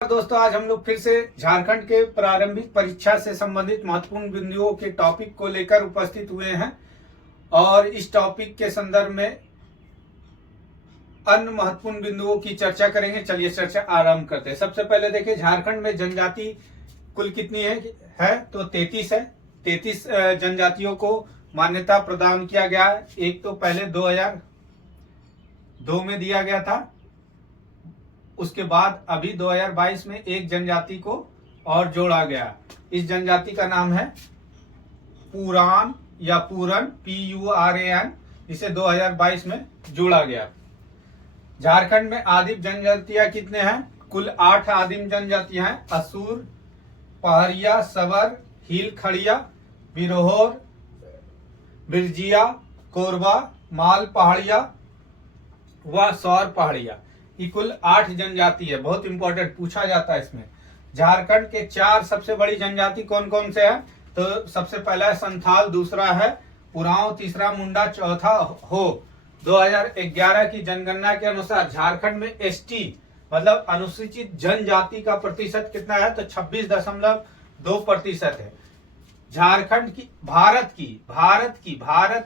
दोस्तों, आज हम लोग फिर से झारखंड के प्रारंभिक परीक्षा से संबंधित महत्वपूर्ण बिंदुओं के टॉपिक को लेकर उपस्थित हुए हैं और इस टॉपिक के संदर्भ में अन्य महत्वपूर्ण बिंदुओं की चर्चा करेंगे। चलिए चर्चा आरंभ करते हैं। सबसे पहले देखिए, झारखंड में जनजाति कुल कितनी है तो 33 है। 33 जनजातियों को मान्यता प्रदान किया गया है। एक तो पहले 2002 में दिया गया था, उसके बाद अभी 2022 में एक जनजाति को और जोड़ा गया। इस जनजाति का नाम है पुरान या पूरन, PURAN, इसे 2022 में जोड़ा गया। झारखंड में आदिम जनजातियां कितने हैं? कुल 8 आदिम जनजातियां हैं। असुर, पहरिया, सबर, हील खड़िया, बिरहोर, बिरजिया, कोरबा, माल पहाड़िया व सौर पहाड़िया। ये कुल 8 जनजाति है। बहुत इंपॉर्टेंट पूछा जाता है इसमें। झारखंड के 4 सबसे बड़ी जनजाति कौन कौन से हैं? तो सबसे पहला है संथाल, दूसरा है उरांव, तीसरा मुंडा, चौथा हो। 2011 की जनगणना के अनुसार झारखंड में ST मतलब अनुसूचित जनजाति का प्रतिशत कितना है? तो 26.2% है। झारखंड की भारत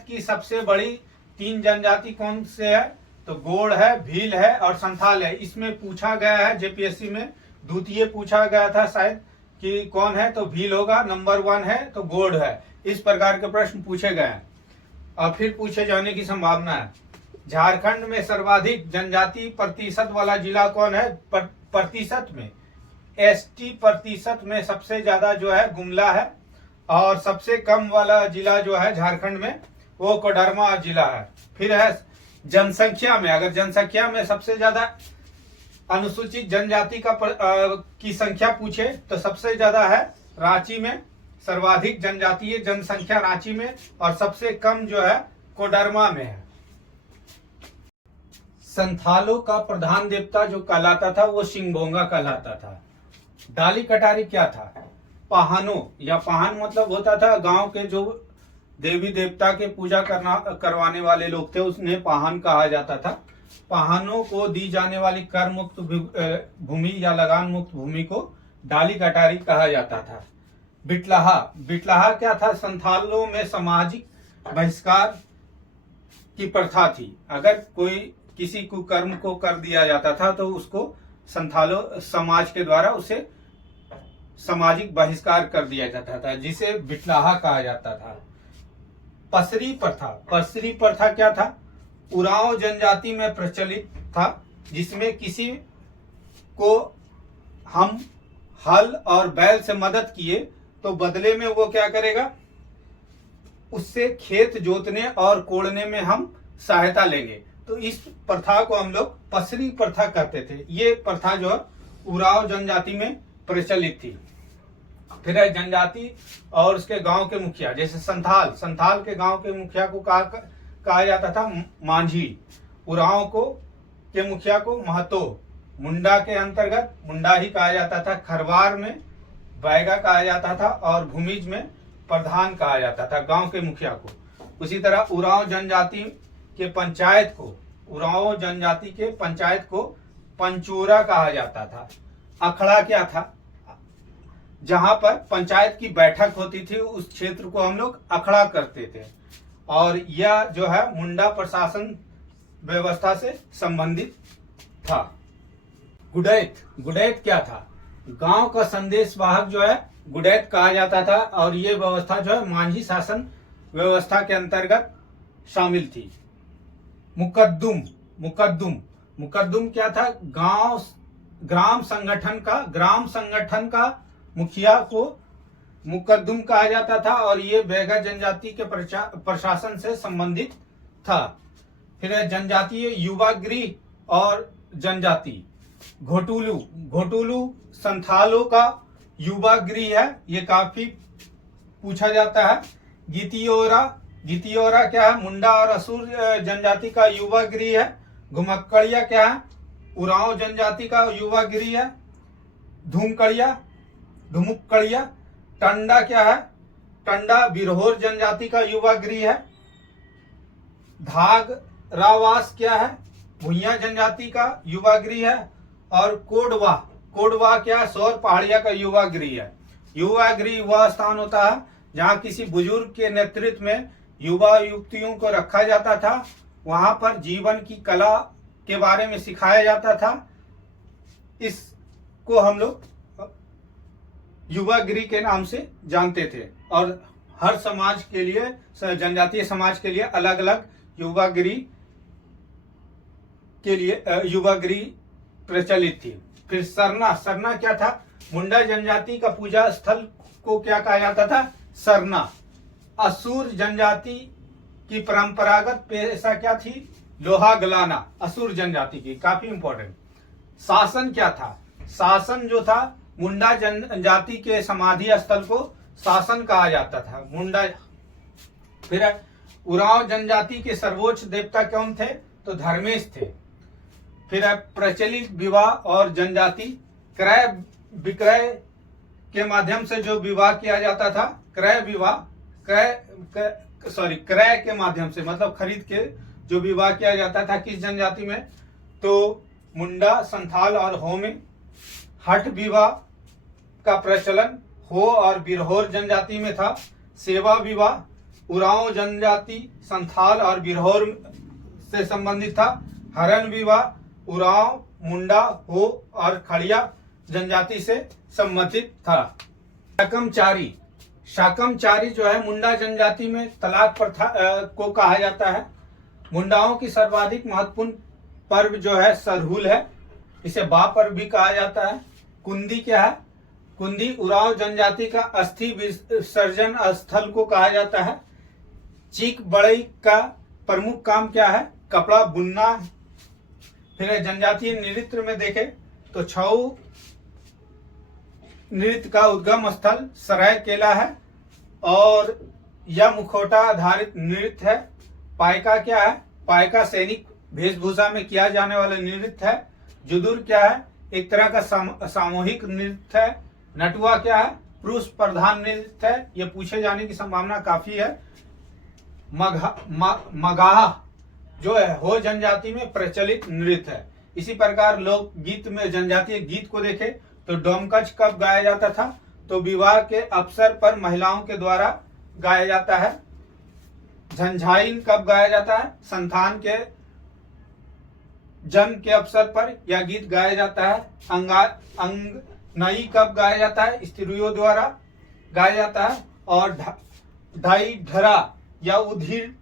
की सबसे बड़ी 3 जनजाति कौन से है? तो गोंड है, भील है और संथाल है। इसमें पूछा गया है JPSC में, द्वितीय पूछा गया था शायद कि कौन है, तो भील होगा। नंबर 1 है तो गोंड है। इस प्रकार के प्रश्न पूछे गए हैं और फिर पूछे जाने की संभावना है। झारखंड में सर्वाधिक जनजाति प्रतिशत वाला जिला कौन है? प्रतिशत में ST प्रतिशत में सबसे ज्यादा जो है गुमला है और सबसे कम वाला जिला जो है झारखंड में वो कोडरमा जिला है। फिर है जनसंख्या में, अगर जनसंख्या में सबसे ज्यादा अनुसूचित जनजाति की संख्या पूछे तो सबसे ज्यादा है रांची में। सर्वाधिक जनजातीय जनसंख्या रांची में और सबसे कम जो है कोडरमा में है। संथालों का प्रधान देवता जो कहलाता था वो सिंगभोंगा कहलाता था। डाली कटारी क्या था? पाहनों या पाहन मतलब होता था गांव के जो देवी देवता के पूजा करवाने वाले लोग थे, उसने पाहन कहा जाता था। पाहनों को दी जाने वाली कर मुक्त भूमि या लगान मुक्त भूमि को डाली कटारी कहा जाता था। बिटलाहा क्या था? संथालों में सामाजिक बहिष्कार की प्रथा थी। अगर कोई किसी कुकर्म को कर दिया जाता था तो उसको संथालों समाज के द्वारा उसे सामाजिक बहिष्कार कर दिया जाता था, जिसे बिटलाहा कहा जाता था। पसरी प्रथा क्या था? उरांव जनजाति में प्रचलित था, जिसमें किसी को हम हल और बैल से मदद किए तो बदले में वो क्या करेगा? उससे खेत जोतने और कोड़ने में हम सहायता लेंगे। तो इस प्रथा को हम लोग पसरी प्रथा कहते थे। ये प्रथा जो है उरांव जनजाति में प्रचलित थी। फिर है जनजाति और उसके गांव के मुखिया। जैसे संथाल के गांव के मुखिया को कहा जाता था मांझी। उरांव के मुखिया को महतो। मुंडा के अंतर्गत मुंडा ही कहा जाता था। खरवार में बैगा कहा जाता था और भूमिज में प्रधान कहा जाता था गांव के मुखिया को। उसी तरह उरांव जनजाति के पंचायत को पंचोरा कहा जाता था। अखड़ा क्या था? जहां पर पंचायत की बैठक होती थी उस क्षेत्र को हम लोग अखड़ा करते थे और यह जो है मुंडा प्रशासन व्यवस्था से संबंधित था। गुडैत क्या था? गांव का संदेश वाहक जो है गुडैत कहा जाता था और ये व्यवस्था जो है मांझी शासन व्यवस्था के अंतर्गत शामिल थी। मुकद्दुम क्या था? ग्राम संगठन का मुखिया को मुकद्दुम कहा जाता था और ये बैगा जनजाति के प्रशासन से संबंधित था। फिर है जनजातीय युवा गृह और जनजाति। घोटुलू संथालों का युवा गृह है, ये काफी पूछा जाता है। गितियोरा क्या है? मुंडा और असुर जनजाति का युवा गृह है। घुमक्कड़िया क्या है? उरांव जनजाति का युवा गृह है। धुमुक्कड़िया। टंडा क्या है? टंडा बिरहोर जनजाति का युवा गृह है। धागरावास क्या है? भुइयां जनजाति का युवा गृह है। और कोडवा कोडवा क्या, सौर पहाड़िया का युवा गृह है। युवा गृह वह स्थान होता है जहाँ किसी बुजुर्ग के नेतृत्व में युवा युवतियों को रखा जाता था। वहां पर जीवन की कला के बारे में सिखाया जाता था। इसको हम लोग युवा गृह के नाम से जानते थे। और हर समाज के लिए, जनजातीय समाज के लिए अलग अलग युवा गृह के लिए युवा गृह प्रचलित थी। फिर सरना, सरना क्या था? मुंडा जनजाति का पूजा स्थल को क्या कहा जाता था? सरना। असुर जनजाति की परंपरागत पेशा क्या थी? लोहा गलाना, असुर जनजाति की, काफी इंपॉर्टेंट। शासन क्या था? शासन जो था, मुंडा जनजाति के समाधि स्थल को शासन कहा जाता था, मुंडा। फिर उरांव जनजाति के सर्वोच्च देवता कौन थे? तो धर्मेश थे। फिर प्रचलित विवाह और जनजाति, क्रय विक्रय के माध्यम से जो विवाह किया जाता था, क्रय विवाह, क्रय के माध्यम से, मतलब खरीद के जो विवाह किया जाता था, किस जनजाति में? तो मुंडा, संथाल और हो में। हठ विवाह का प्रचलन हो और बिरहोर जनजाति में था। सेवा विवाह उरांव जनजाति, संथाल और बिरहोर से संबंधित था। हरण विवाह उरांव, मुंडा, हो और खड़िया जनजाति से संबंधित था। शाकमचारी, शाकमचारी जो है मुंडा जनजाति में तलाक प्रथा को कहा जाता है। मुंडाओं की सर्वाधिक महत्वपूर्ण पर्व जो है सरहुल है, इसे बा पर्व भी कहा जाता है। कुंदी क्या है? कुंदी उरांव जनजाति का अस्थि विसर्जन स्थल को कहा जाता है। चीक बड़ई का प्रमुख काम क्या है? कपड़ा बुनना। फिर जनजातीय नृत्य में देखें तो छऊ नृत्य का उद्गम स्थल सरायकेला है और यह मुखौटा आधारित नृत्य है। पायका क्या है? पायका सैनिक वेशभूषा में किया जाने वाला नृत्य है। जुदुर क्या है? एक तरह का सामूहिक नृत्य है। नटुआ क्या है? पुरुष प्रधान नृत्य है, यह पूछे जाने की संभावना काफी है। मगाह जो है हो जनजाति में प्रचलित नृत्य है। इसी प्रकार लोक गीत में जनजातीय गीत को देखे तो डोमकच कब गाया जाता था? तो विवाह के अवसर पर महिलाओं के द्वारा गाया जाता है। झंझाइन कब गाया जाता है? संतान के जन्म के अवसर पर यह गीत गाया जाता है। अंगनई कब गाया जाता है? स्त्रियों द्वारा गाया जाता है। और ढाई ढरा या उधीर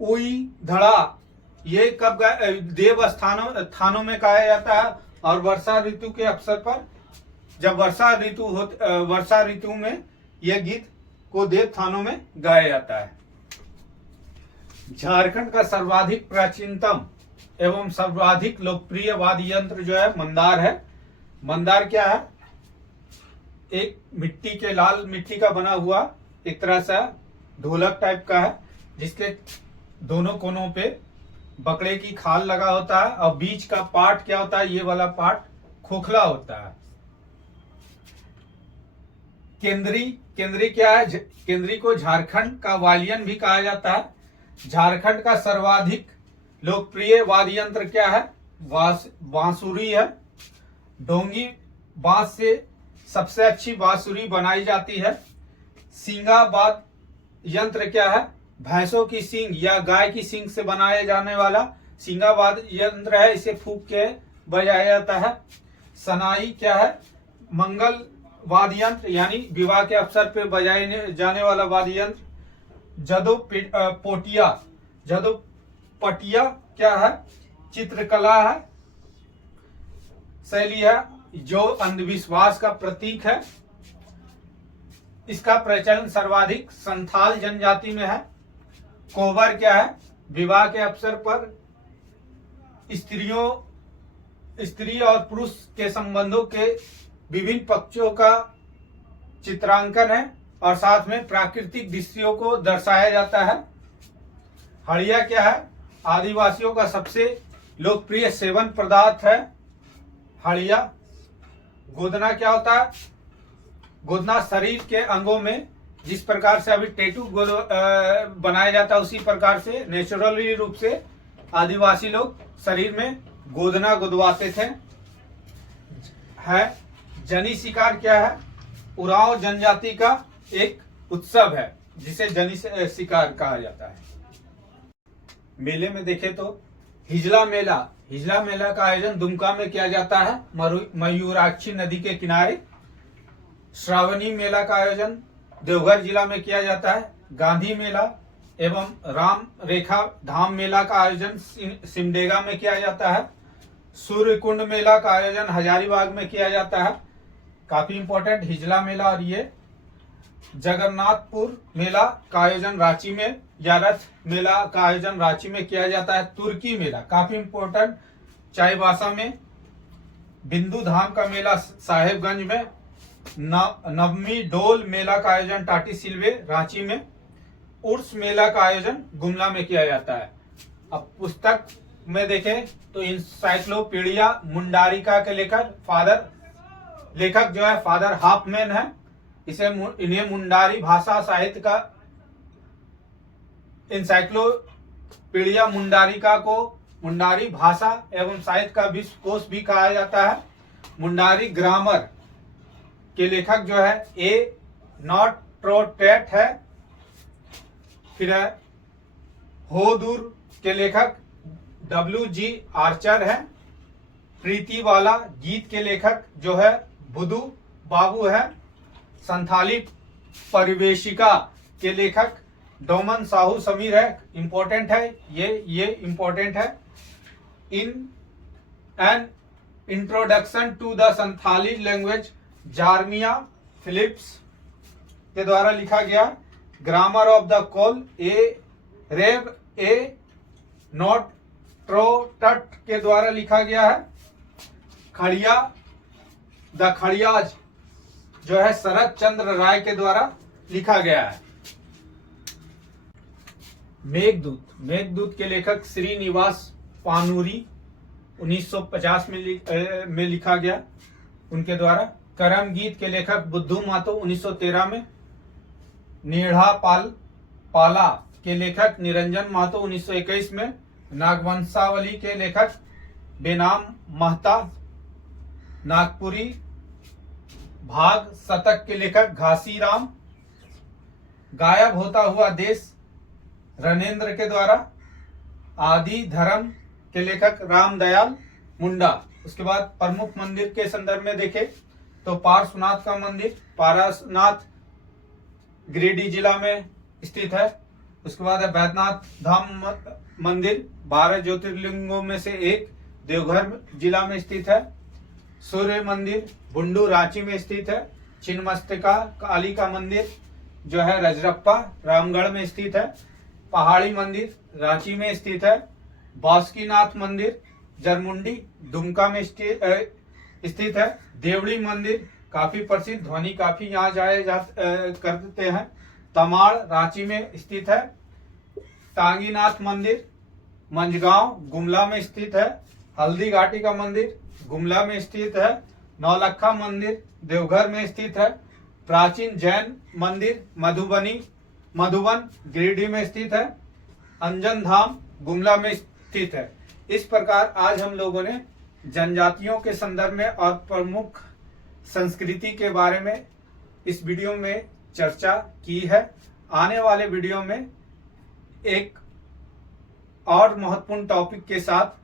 उई धड़ा, ये कब देव स्थानों में गाया जाता है। और वर्षा ऋतु के अवसर पर, जब वर्षा ऋतु में यह गीत को देव थानों में गाया जाता है। झारखंड का सर्वाधिक प्राचीनतम एवं सर्वाधिक लोकप्रिय वाद्य यंत्र जो है मंदार है। मंदार क्या है? एक मिट्टी के, लाल मिट्टी का बना हुआ एक तरह से ढोलक टाइप का है, जिसके दोनों कोनों पे बकरे की खाल लगा होता है और बीच का पार्ट क्या होता है? ये वाला पार्ट खोखला होता है। केंद्री, केंद्री क्या है? केंद्री को झारखंड का वालियन भी कहा जाता है। झारखंड का सर्वाधिक लोकप्रिय वाद्य यंत्र क्या है? बांसुरी है। डोंगी बांस से सबसे अच्छी बांसुरी बनाई जाती है। सींगा वाद्य यंत्र क्या है? भैंसों की सींग या गाय की सींग से बनाया जाने वाला सींगा वाद्य यंत्र है, इसे फूंक के बजाया जाता है। सनाई क्या है? मंगल वाद्य यंत्र यानी विवाह के अवसर पे बजाए जाने वाला वाद्य यंत्र। जदोपटिया क्या है? चित्रकला है, शैली है जो अंधविश्वास का प्रतीक है। इसका प्रचलन सर्वाधिक संथाल जनजाति में है। कोबर क्या है? विवाह के अवसर पर स्त्री और पुरुष के संबंधों के विभिन्न पक्षों का चित्रांकन है और साथ में प्राकृतिक दृश्यों को दर्शाया जाता है। हड़िया क्या है? आदिवासियों का सबसे लोकप्रिय सेवन पदार्थ है हड़िया। गोदना क्या होता है? गोदना शरीर के अंगों में जिस प्रकार से अभी टैटू बनाया जाता है, उसी प्रकार से नेचुरली रूप से आदिवासी लोग शरीर में गोदना गुदवाते थे। है जनी शिकार क्या है? उरांव जनजाति का एक उत्सव है जिसे जनी शिकार कहा जाता है। मेले में देखें तो हिजला मेला का आयोजन दुमका में किया जाता है, मयूराक्षी नदी के किनारे। श्रावणी मेला का आयोजन देवघर जिला में किया जाता है। गांधी मेला एवं राम रेखा धाम मेला का आयोजन सिमडेगा में किया जाता है। सूर्य कुंड मेला का आयोजन हजारीबाग में किया जाता है, काफी इंपॉर्टेंट हिजला मेला। और ये जगन्नाथपुर मेला का आयोजन रांची में, या रथ मेला का आयोजन रांची में किया जाता है। तुर्की मेला काफी इंपॉर्टेंट चाईबासा में। बिंदु धाम का मेला साहेबगंज में। नवमी डोल मेला का आयोजन टाटी सिलवे रांची में। उर्स मेला का आयोजन गुमला में किया जाता है। अब पुस्तक में देखें तो इंसाइक्लोपीडिया मुंडारिका के लेखक जो है फादर हाफमैन है। इन्हें मुंडारी भाषा साहित्य का इंसाइक्लोपीडिया मुंडारिका को मुंडारी भाषा एवं साहित्य का विश्व कोश भी कहा जाता है। मुंडारी ग्रामर के लेखक जो है ए नॉट ट्रोटेट है। फिर है होदूर के लेखक W.G. आर्चर है। प्रीति वाला गीत के लेखक जो है बुधू बाबू है। संथाली परिवेशिका के लेखक डोमन साहू समीर है, इंपॉर्टेंट है ये इंपॉर्टेंट है। In an introduction to the Santhali language Jeremiah Phillips के द्वारा लिखा गया। Grammar of the Kol Rev A Nottrott के द्वारा लिखा गया है। खड़ियाज जो है शरद चंद्र राय के द्वारा लिखा गया है। मेघदूत के लेखक श्रीनिवास पानूरी 1950 में लिखा गया उनके द्वारा। करम गीत के लेखक बुद्धू मातो 1913 में। नीढ़ा पाला के लेखक निरंजन मातो 1921 में। नागवंशावली के लेखक बेनाम महता। नागपुरी भाग शतक के लेखक घासीराम। गायब होता हुआ देश रणेंद्र के द्वारा। आदि धर्म के लेखक रामदयाल मुंडा। उसके बाद प्रमुख मंदिर के संदर्भ में देखें तो पार्श्वनाथ का मंदिर, पारसनाथ गिरिडीह जिला में स्थित है। उसके बाद है बैद्यनाथ धाम मंदिर, 12 ज्योतिर्लिंगों में से एक, देवघर जिला में स्थित है। सूर्य मंदिर बुंडू रांची में स्थित है। छिन्नमस्तिका काली का मंदिर जो है रजरप्पा रामगढ़ में स्थित है। पहाड़ी मंदिर रांची में स्थित है। बासुकीनाथ मंदिर जरमुंडी दुमका में स्थित है। देवड़ी मंदिर काफी प्रसिद्ध, ध्वनि काफी यहाँ करते हैं। तमाड़ रांची में स्थित है। टांगीनाथ मंदिर मंझगांव गुमला में स्थित है। हल्दी घाटी का मंदिर गुमला में स्थित है। नौलखा मंदिर देवघर में स्थित है। प्राचीन जैन मंदिर मधुबन गिरिडीह में स्थित है। अंजन धाम गुमला में स्थित है। इस प्रकार आज हम लोगों ने जनजातियों के संदर्भ में और प्रमुख संस्कृति के बारे में इस वीडियो में चर्चा की है। आने वाले वीडियो में एक और महत्वपूर्ण टॉपिक के साथ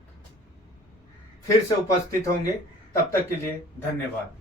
फिर से उपस्थित होंगे। तब तक के लिए धन्यवाद।